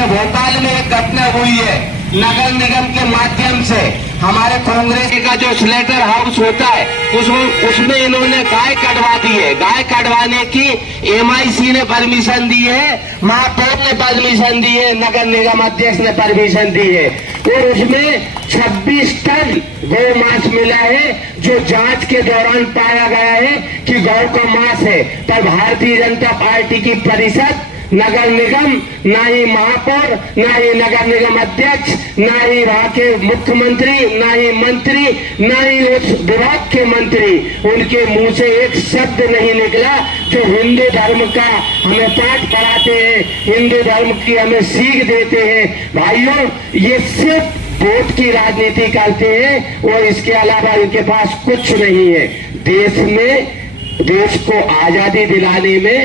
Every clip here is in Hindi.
में भोपाल में एक घटना हुई है, नगर निगम के माध्यम से हमारे कांग्रेस का जो स्लेटर हाउस होता है उसमें इन्होंने गाय कटवा दी है। गाय कटवाने की MIC ने परमिशन दी है, महापौर ने परमिशन दी है, नगर निगम अध्यक्ष ने परमिशन दी है और उसमें 26 टन गौ मांस मिला है, जो जांच के दौरान पाया गया है कि गौ का मांस है। पर भारतीय जनता पार्टी की परिषद, नगर निगम, ना ही महापौर, ना ही नगर निगम अध्यक्ष, ना ही वहां के मुख्यमंत्री, ना ही मंत्री, ना ही उस विभाग के मंत्री, उनके मुंह से एक शब्द नहीं निकला जो हिंदू धर्म का हमें पाठ पढ़ाते हैं, हिंदू धर्म की हमें सीख देते हैं। भाइयों, ये सिर्फ वोट की राजनीति करते हैं और इसके अलावा इनके पास कुछ नहीं है। देश को आजादी दिलाने में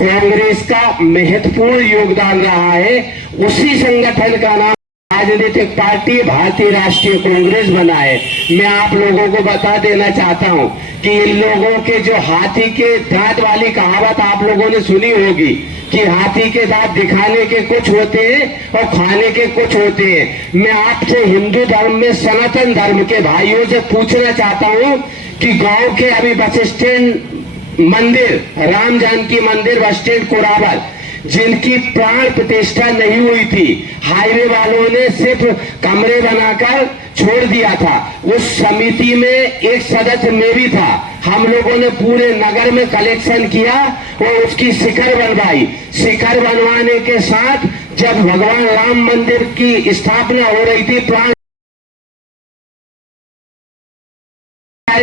कांग्रेस का महत्वपूर्ण योगदान रहा है। उसी संगठन का नाम राजनीतिक पार्टी भारतीय राष्ट्रीय कांग्रेस बना है। मैं आप लोगों को बता देना चाहता हूं कि इन लोगों के जो हाथी के दांत वाली कहावत आप लोगों ने सुनी होगी कि हाथी के दांत दिखाने के कुछ होते हैं और खाने के कुछ होते हैं। मैं आपसे हिंदू धर्म में सनातन धर्म के भाइयों से पूछना चाहता हूं कि गांव के अभी बस स्टैंड मंदिर, राम जानकी मंदिर बस स्टैंड कोराबल, जिनकी प्राण प्रतिष्ठा नहीं हुई थी, हाईवे वालों ने सिर्फ कमरे बनाकर छोड़ दिया था। उस समिति में एक सदस्य में भी था। हम लोगों ने पूरे नगर में कलेक्शन किया और उसकी शिखर बनवाई। शिखर बनवाने के साथ जब भगवान राम मंदिर की स्थापना हो रही थी, प्राण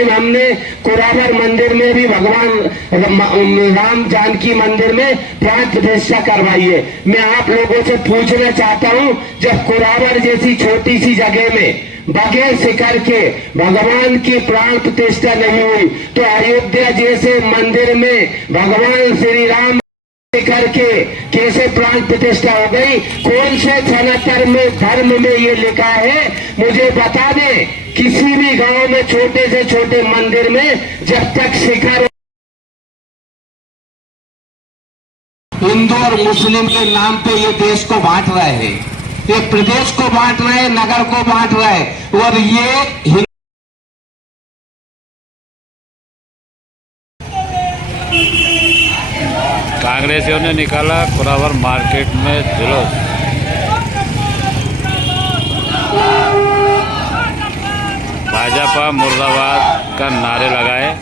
हमने कोराबर मंदिर में भी भगवान राम जानकी मंदिर में प्राण प्रतिष्ठा करवाई है। मैं आप लोगों से पूछना चाहता हूं, जब कोराबर जैसी छोटी सी जगह में बगैर शिखर के भगवान की प्राण प्रतिष्ठा नहीं हुई, तो अयोध्या जैसे मंदिर में भगवान श्री राम शिखर के कैसे प्राण प्रतिष्ठा हो गई? कौन से सनातन में धर्म में ये लिखा है? मुझे बता दें। किसी भी गांव में छोटे से छोटे मंदिर में जब तक शिखर, हिंदू और मुस्लिम के नाम पे ये देश को बांट रहे हैं, ये प्रदेश को बांट रहे हैं, नगर को बांट रहे हैं। और ये कांग्रेसियों ने निकाला कोराबर मार्केट में जुलूस। भाजपा मुर्दाबाद का नारे लगाए।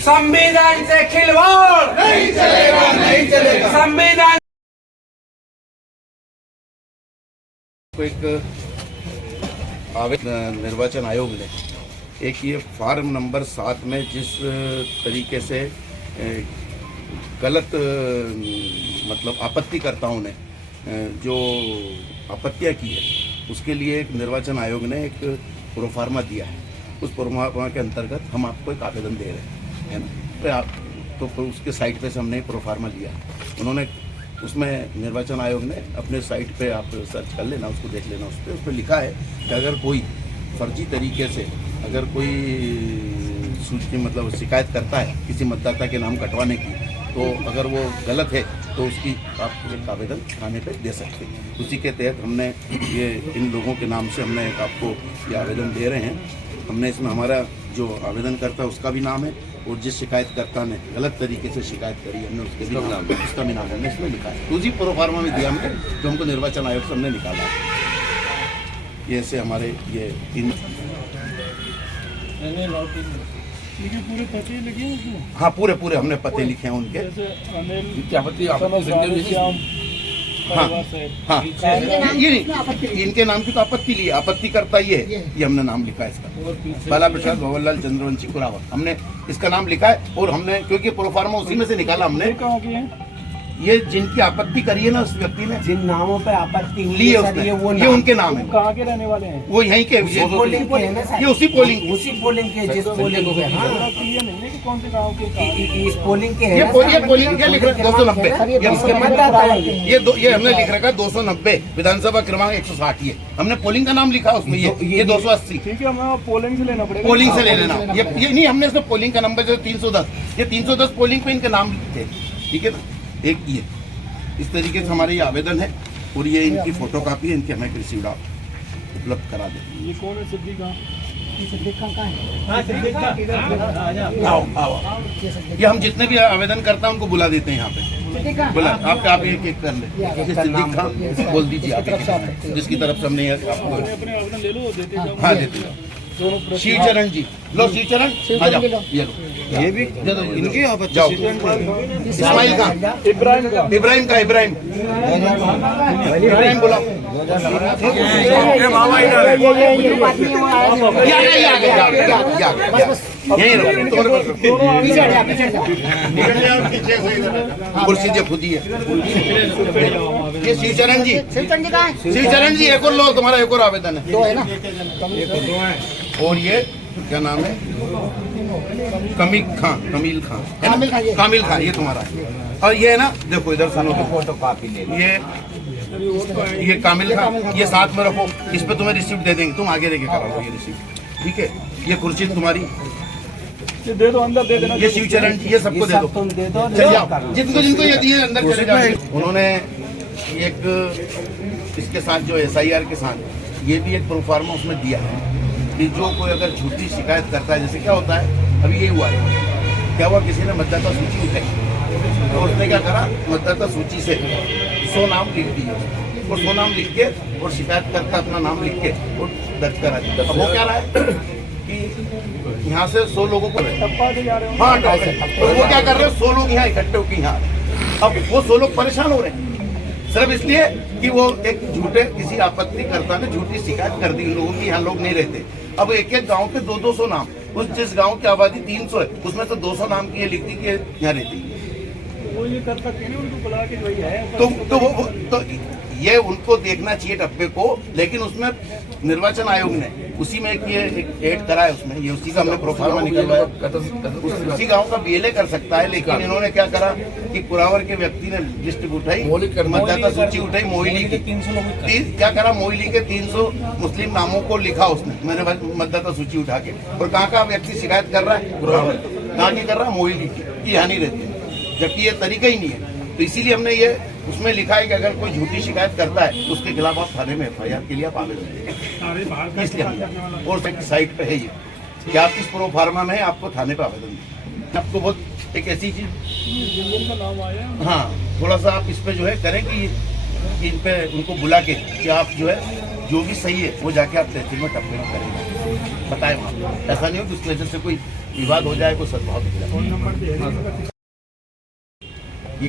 संविधान से खिलवाड़ नहीं चलेगा, नहीं चलेगा। संविधान एक निर्वाचन आयोग ने एक ये फॉर्म नंबर 7 में जिस तरीके से गलत मतलब आपत्तिकर्ताओं ने जो आपत्तियां की है, उसके लिए एक निर्वाचन आयोग ने एक प्रोफार्मा दिया है। उस प्रोफार्मा के अंतर्गत हम आपको एक आवेदन दे रहे हैं, है ना। तो उसके साइट पे से हमने प्रोफार्मा लिया। उन्होंने उसमें निर्वाचन आयोग ने अपने साइट पे आप सर्च कर लेना, उसको देख लेना। उस पर लिखा है कि अगर कोई फर्जी तरीके से अगर कोई सूचना मतलब शिकायत करता है किसी मतदाता के नाम कटवाने की, तो अगर वो गलत है तो उसकी आप एक आवेदन थाने पे दे सकते हैं। उसी के तहत हमने ये इन लोगों के नाम से हमने एक आपको ये आवेदन दे रहे हैं। हमने इसमें हमारा जो आवेदन करता है उसका भी नाम है, और जिस शिकायतकर्ता ने गलत तरीके से शिकायत करी हमने उसके भी नाम उसका भी नाम हमने इसमें लिखा है। उसी प्रोफार्मा में दिया हमने, जो हमको निर्वाचन आयोग से हमने निकाला है। ये ऐसे हमारे ये इन पूरे पते लिखे हैं उसमें? हाँ, पूरे हमने पते लिखे हैं उनके। हाँ, ये नहीं, इनके नाम की तो आपत्ति ली, आपत्ति करता ये हमने नाम लिखा है इसका, बाला प्रसाद भंवरलाल चंद्रवंशी कुरावर, हमने इसका नाम लिखा है। और हमने क्योंकि प्रोफार्मा उसी में से निकाला हमने। ये जिनकी आपत्ति करी है ना उस व्यक्ति ने, जिन नामों पे आपत्ति हुई ली है है, उसने, ये वो ये नाम- उनके नाम है, कहाँ के रहने वाले हैं? वो यहीं के, उसी पोलिंग के है ना सर? ये उसी पोलिंग, उसी पोलिंग के, जिस पोलिंग के, हाँ, क्लियर नहीं है कि कौन से गाँव के इस पोलिंग के है ये ना पोलिंग सर? क्या लिख रहा है? 290 इसके मतदाता है ये। ये हमने लिख रखा है 290 विधानसभा क्रमांक 160। ये हमने पोलिंग का नाम लिखा उसमें, ये 280 ठीक है, हमें पोलिंग से लेना पड़ेगा। पोलिंग से ले लेना। ये नहीं, हमने इसमें पोलिंग का नंबर जो 310, ये 310 पोलिंग पे इनके नाम लिखे, ठीक है ना। एक ये इस तरीके से हमारे ये आवेदन है और ये इनकी फोटो कापी है, इनकी हमें रिसीव्ड आप उपलब्ध करा दें। ये कौन है? सिद्दीक कहाँ? आओ आओ, ये हम जितने भी आवेदन करता हैं उनको बुला देते हैं यहाँ पे। बुला आप एक एक कर ले, ये सिद्दीक खान बोल दीजिए आप, जिसकी तरफ से हमने ये आपको, अपने आवेदन ले लो, देते जाओ। हाँ देते जाओ। शिवचरण जी, लो शिवचरण, आ जाओ, ये लो, ये भी इनके जाओ। इस्माइल खान, इब्राहिम का, इब्राहिम बुलाओ। कुर्सी जो खुदी है ये शिवचरण जी, शिवचरण जी एक और लो, तुम्हारा एक और आवेदन है। 2 है ना? और ये क्या नाम है? कमील खान, कामिल खान, ये तुम्हारा है। और ये है ना, देखो इधर सुनो, फोटो कॉपी ले, ये कामिल खान, ये साथ में रखो, इस पे तुम्हें रिसिप्ट दे देंगे, तुम आगे लेके कराओ ये रिसिप्ट, ठीक है। ये कुर्सी तुम्हारी, ये दे दो, अंदर दे देना। ये शिवचरण जी, ये सबको दे दो, तुम दे दो, चल जाओ, जिनको जिनको ये दिए अंदर चले जाओ। उन्होंने एक इसके साथ जो SIR के साथ ये भी एक प्रोफार्मा उसमें दिया है कि जो कोई अगर झूठी शिकायत करता है, जैसे क्या होता है अभी यही हुआ है, क्या हुआ, किसी ने मतदाता सूची उठाई तो उसने क्या करा, मतदाता सूची से 100 नाम लिख दिए और 100 नाम लिख के और शिकायत करता अपना नाम लिख के और दर्ज करा दिया। अब वो क्या रहा है कि यहाँ से 100 लोगों को, टप्पा से जा रहे हो। हाँ तो वो क्या कर रहे हैं, 100 लोग यहाँ इकट्ठे होकर यहाँ, अब वो 100 लोग परेशान हो रहे हैं सिर्फ इसलिए कि वो एक झूठे किसी आपत्तिकर्ता ने झूठी शिकायत कर दी उन लोगों की, यहाँ लोग नहीं रहते। अब एक एक गांव के 200 नाम, उस जिस गांव की आबादी 300 है उसमें तो 200 नाम की ये लिख दी कि यहाँ रहती है। वो ये कर सकते हैं, उनको बुला के वही है। तो ये उनको देखना चाहिए डब्बे को, लेकिन उसमें निर्वाचन आयोग ने उसी में ये ऐड करा है, उसमें ये उसी का हमने प्रोफार्मा निकलवाया, उसी गांव का BLA कर सकता है। लेकिन इन्होंने क्या करा कि कुरावर के व्यक्ति ने लिस्ट उठाई, मतदाता सूची उठाई मोइली की, क्या करा, मोइली के 300 मुस्लिम नामों को लिखा उसने, मैंने मतदाता सूची उठा के, और कहाँ का व्यक्ति शिकायत कर रहा है, कुरावर, कहाँ की कर रहा है, मोइली की, यहाँ नहीं रहती, जबकि ये तरीका ही नहीं है। तो इसीलिए हमने ये उसमें लिखा है कि अगर कोई झूठी शिकायत करता है तो उसके खिलाफ आप थाने में FIR के लिए आप आवेदन दें, इसलिए और साइट पे है ये कि आप इस प्रोफार्मा में आपको थाने पे आवेदन दें। आपको बहुत एक ऐसी चीज, का नाम आया। हाँ थोड़ा सा आप इस पे जो है करें कि इन पे उनको बुला के कि आप जो है जो भी सही है वो जाके आप तहसील में टप्पे में करेंगे, बताएं वहाँ, ऐसा नहीं हो कि उसकी वजह से कोई विवाद हो जाए, कोई सद्भाव हो जाए। ये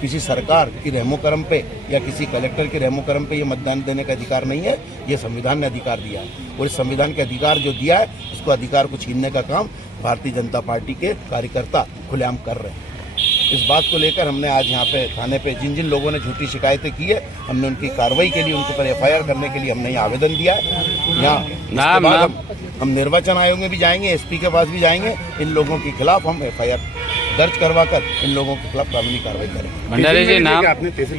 किसी सरकार की रहमो करम पे या किसी कलेक्टर के रहमो करम पे ये मतदान देने का अधिकार नहीं है, ये संविधान ने अधिकार दिया है और इस संविधान के अधिकार जो दिया है उसको अधिकार को छीनने का काम भारतीय जनता पार्टी के कार्यकर्ता खुलेआम कर रहे हैं। इस बात को लेकर हमने आज यहाँ पे थाने पे जिन जिन लोगों ने झूठी शिकायतें की है, हमने उनकी कार्रवाई के लिए उनके ऊपर FIR करने के लिए हमने यहाँ आवेदन दिया है। यहाँ हम निर्वाचन आयोग में भी जाएंगे, SP के पास भी जाएंगे, इन लोगों के खिलाफ हम FIR दर्ज करवाकर इन लोगों के खिलाफ कानूनी कार्रवाई करेंगे। भंडारी जी नाम,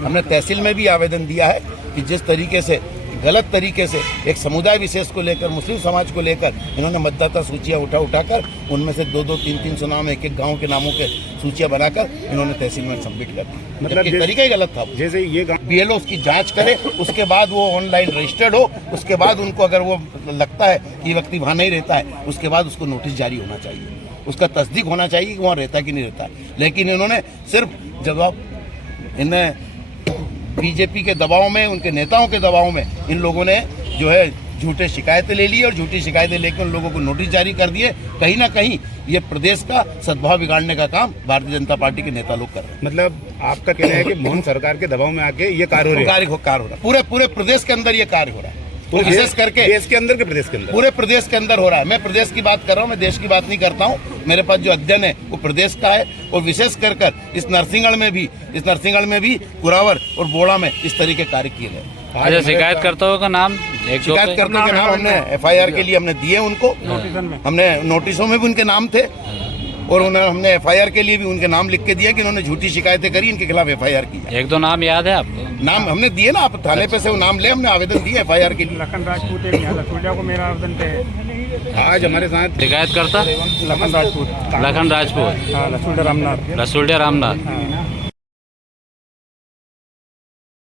हमने तहसील में भी आवेदन दिया है कि जिस तरीके से गलत तरीके से एक समुदाय विशेष को लेकर, मुस्लिम समाज को लेकर इन्होंने मतदाता सूचियां उठाकर उनमें से 200, 300 नाम एक एक गांव के नामों के सूचियां बनाकर इन्होंने तहसील में सबमिट कर दी। मतलब तरीका ही गलत था। जैसे ये BLO उसकी जांच करे, उसके बाद वो ऑनलाइन रजिस्टर्ड हो, उसके बाद उनको अगर वो लगता है कि व्यक्ति वहाँ नहीं रहता है, उसके बाद उसको नोटिस जारी होना चाहिए, उसका तस्दीक होना चाहिए कि वहाँ रहता है कि नहीं रहता है। लेकिन इन्होंने सिर्फ जवाब, इन्हें BJP के दबाव में, उनके नेताओं के दबाव में इन लोगों ने जो है झूठे शिकायतें ले ली और झूठी शिकायतें लेकर उन लोगों को नोटिस जारी कर दिए। कहीं ना कहीं ये प्रदेश का सद्भाव बिगाड़ने का काम भारतीय जनता पार्टी के नेता लोग कर रहे हैं। मतलब आपका कहना है कि मोहन सरकार के दबाव में आके ये कार्य हो रहा है? पूरे प्रदेश के अंदर ये कार्य हो रहा है। तो विशेष करके देश के अंदर के प्रदेश के अंदर पूरे प्रदेश के अंदर हो रहा है। मैं प्रदेश की बात कर रहा हूँ, मैं देश की बात नहीं करता हूँ। मेरे पास जो अध्ययन है वो प्रदेश का है, और विशेष कर इस नरसिंहगढ़ में भी कुरावर और बोड़ा में इस तरह के कार्य किए गए। अच्छा, शिकायतकर्ताओं का नाम शिकायतकर्ताओं के नाम हमने FIR के लिए हमने दिए उनको, हमने नोटिसों में भी उनके नाम थे, और उन्हें हमने FIR के लिए भी उनके नाम लिख के दिया कि उन्होंने झूठी शिकायतें करी, इनके खिलाफ FIR की है। 1-2 नाम याद है आपको? नाम हमने दिए ना, आप थाने पे से वो नाम ले, हमने आवेदन दिए FIR के लिए। लखन राजपूत है, यहाँ लखोटिया को मेरा आवेदन पे आज हमारे साथ शिकायतकर्ता लखन राजपूत, लखन राजपूत, हाँ, लसुल्डा रामनाथ। रसूलिया रामनाथ।